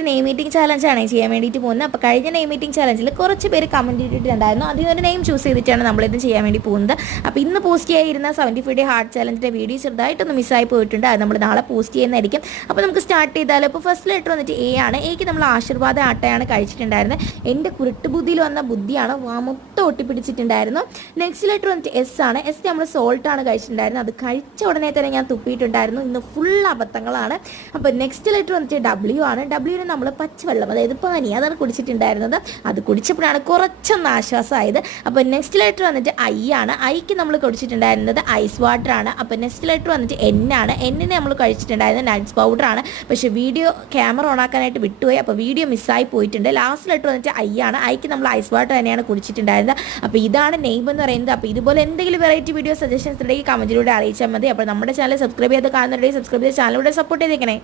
ഒരു name meeting ചാലഞ്ചാണ് ചെയ്യാൻ വേണ്ടിയിട്ട് പോകുന്നത്. അപ്പോൾ കഴിഞ്ഞ നെയിം മീറ്റിംഗ് ചാലഞ്ചിൽ കുറച്ച് പേര് കമൻറ്റ് ഇട്ടിട്ടുണ്ടായിരുന്നു. അതിൽ ഒരു നെയിം ചൂസ് ചെയ്തിട്ടാണ് നമ്മളിത് ചെയ്യാൻ വേണ്ടി പോകുന്നത്. അപ്പോൾ ഇന്ന് പോസ്റ്റ് ചെയ്യായിരുന്ന 75 ഡേ ഹാർട്ട് ചാലഞ്ചിൻ്റെ വീഡിയോ ചെറുതായിട്ടൊന്ന് മിസ്സായി പോയിട്ടുണ്ട്. അത് നമ്മൾ നാളെ പോസ്റ്റ് ചെയ്യുന്നതായിരിക്കും. അപ്പോൾ നമുക്ക് സ്റ്റാർട്ട് ചെയ്താലോ. അപ്പോൾ ഫസ്റ്റ് ലെറ്റർ വന്നിട്ട് എ ആണ്. എക്ക് നമ്മൾ ആശീർവാദ ആട്ടയാണ് കഴിച്ചിട്ടുണ്ടായിരുന്നത്. എൻ്റെ കുരുട്ടുബുദ്ധിയിൽ വന്ന ബുദ്ധിയാണ് മൊത്തം ഒട്ടിപ്പിടിച്ചിട്ടുണ്ടായിരുന്നു. നെക്സ്റ്റ് ലെറ്റർ വന്നിട്ട് എസ് ആണ്. എസ് നമ്മൾ സോൾട്ടാണ് കഴിച്ചിട്ടുണ്ടായിരുന്നത്. അത് കഴിച്ച ഉടനെ തന്നെ ഞാൻ തുപ്പിയിട്ടുണ്ടായിരുന്നു. ഇന്ന് ഫുൾ അബദ്ധങ്ങളാണ്. അപ്പോൾ നെക്സ്റ്റ് ലെറ്റർ വന്നിട്ട് ഡബ്ല്യു ആണ്. ഡബ്ല്യുവിന് നമ്മൾ പച്ചവെള്ളം, അതായത് പാനി, അതാണ് കുടിച്ചിട്ടുണ്ടായിരുന്നത്. അത് കുടിച്ചപ്പോഴാണ് കുറച്ചൊന്ന് ആശ്വാസമായത്. അപ്പോൾ നെക്സ്റ്റ് ലെറ്റർ വന്നിട്ട് ഐ ആണ്. ഐക്ക് നമ്മൾ കുടിച്ചിട്ടുണ്ടായിരുന്നത് ഐസ് വാട്ടർ ആണ്. അപ്പോൾ നെക്സ്റ്റ് ലെറ്റർ വന്നിട്ട് എൻ ആണ്. എന്നിനെ നമ്മൾ കഴിച്ചിട്ടുണ്ടായിരുന്നത് നട്ട്സ് പൗഡർ ആണ്. പക്ഷേ വീഡിയോ ക്യാമറ ഓൺ ആക്കാനായിട്ട് വിട്ടുപോയി. അപ്പോൾ വീഡിയോ മിസ്സായി പോയിട്ടുണ്ട്. ലാസ്റ്റ് ലെറ്റർ വന്നിട്ട് ഐ ആണ്. ഐക്ക് നമ്മൾ ഐസ് വാട്ടർ തന്നെയാണ് കുടിച്ചിട്ടുണ്ടായിരുന്നത്. അപ്പോൾ ഇതാണ് നെയിം എന്ന് പറയുന്നത്. അപ്പോൾ ഇതുപോലെ എന്തെങ്കിലും വെറൈറ്റി വീഡിയോ സജഷൻസ് ഉണ്ടെങ്കിൽ കമൻറ്റിലൂടെ അറിയിച്ചാൽ മതി. അപ്പോൾ നമ്മുടെ ചാനൽ സബ്സ്ക്രൈബ് ചെയ്ത് കാണുന്നുണ്ടെങ്കിൽ സബ്സ്ക്രൈബ് ചെയ്ത് ചാനലിലൂടെ സപ്പോർട്ട് ചെയ്തേക്കണേ.